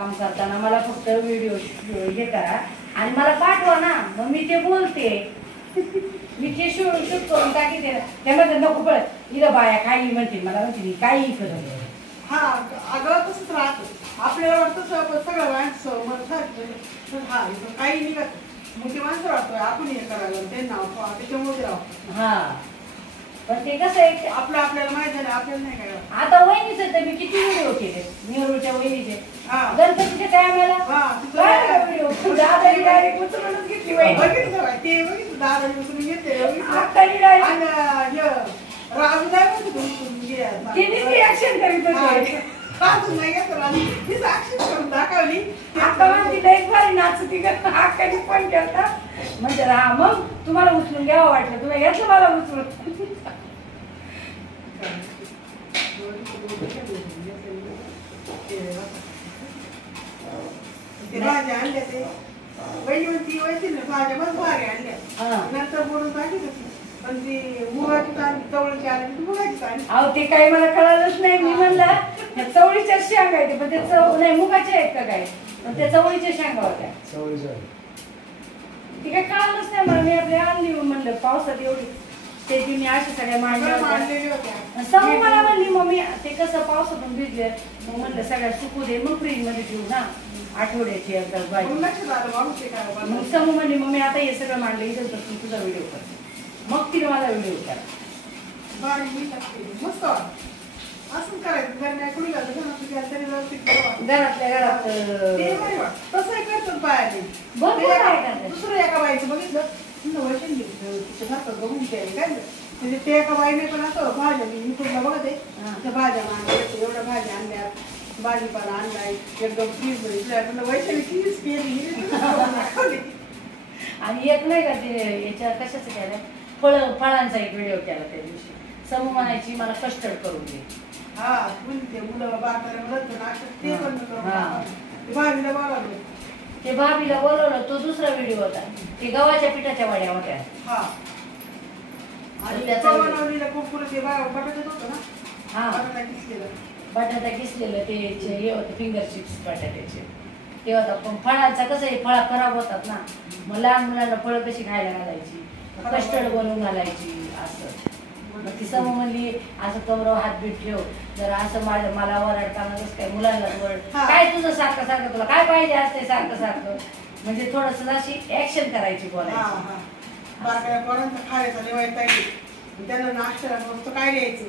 काम करताना मला फक्त व्हिडिओ हे करा आणि मला पाठवा ना, मग मी ते बोलते. मी ते शूट करून टाकीते. त्यामध्ये नको पळत इथं बाया काही म्हणते, मला म्हणते काही करत. हा अगं तसंच राहतं. आपल्याला वाटतं सगळं माणसं म्हणतात हा काही निघत मोठी माणसं वाटतोय आपण हे करायला त्यांना त्याच्यामुळे राहतो. हा पण ते कसं आहे आपल्याला माहित झालं आपल्याला नाही काय. आता वहिनीचे तर मी किती व्हिडिओ केले नेहरूच्या वहिनीचे. गणपतीच्या टायमाला व्हिडिओ दादानी डायरेक्ट उचलूनच घेतली वहिनी. बघितलं ते बघितलं दादानी उचलून घेतले. राजू नाही म्हणतो तिने रिॲक्शन करीत होते. राजू नाही घेतलं तीच ऍक्शन करून दाखवली. आता माझी लई भारी नाचती का आकाने पण केलता म्हणजे हा मग तुम्हाला उचलून घ्यावं वाटलं तुम्ही घेतलं मला उचलून. ते भाज्या आणल्या ते वहिनी म्हणती वहिनी भाज्या पण भारी आणल्या नंतर बोलून टाकी पण ती मुगाची आणली चवळीची आणली मुगाची आणली. अहो ते काही मला कळालंच नाही. मी म्हणलं चवळीच्या शेंगा आहेत पण ते नाही मुगाच्या आहेत का काय, पण त्या चवळीच्या शेंगा होत्या. ती काही कळालंच नाही मला. मी आपल्या आणली म्हणलं पावसात एवढी त्याची मी अशा सगळ्या मांडल्या होत्या. समोर मला म्हणली मम्मी ते कसं पावसातून भिजले मग म्हणलं सगळ्या सुकू दे मग फ्रीज मध्ये ठेवू ना आठवड्याची एकदा भाजी. मग समोर म्हणली मम्मी आता हे सगळं मांडलं इथं तर तू तुझा व्हिडिओ कर. मग तिने मला व्हिडिओ करा. मस्त असं करायचं घरातल्या घरात तसं करतो बाहेर. दुसरं एका बाईचं बघितलं म्हणजे ते एका बाईने पण असं भाज्या मी युट्यूबला बघते त्या भाज्या आणल्या एवढ्या भाज्या आणल्या भाजीपाला आणलाय एकदम फ्रीज मध्ये वैशाली कितीच केली. आणि एक नाही का ते याच्या कशाचं केलं फळांचा एक व्हिडिओ केला त्या दिवशी. समूह म्हणायची मला कस्टर्ड करून दे. हा ते मुलं बाजारात म्हणत ना ते पण भाजीला बोलावलं. ते भाभीला बोलवलं तो दुसरा व्हिडिओ होता. ते गव्हाच्या पिठाच्या वड्या होत्या. हा आणि त्याचा बनवलेला कुरकुरे ते बटाट्यात होतं ना. हा बटाटा किसलेला बटाटा किसलेलं ते हे होतं फिंगर चिप्स बटाट्याचे ते होता. पण फळांचा कसं आहे फळं खराब होतात ना मग लहान मुलांना फळं कशी खायला घालायची कस्टर्ड बनवून घालायची असं. मग ती समोर म्हणली असं कमरावर हात बीट ठेव जर असं मला वरडताना कसं काय मुलांना वरड काय तुझं सारखं सारखं तुला काय पाहिजे असते सारखं सारखं म्हणजे थोडस अशी ऍक्शन करायची बोलायची. बारकाया पोरांचं खायचं निवायचं त्यांना नाश्त्याला काय द्यायचं.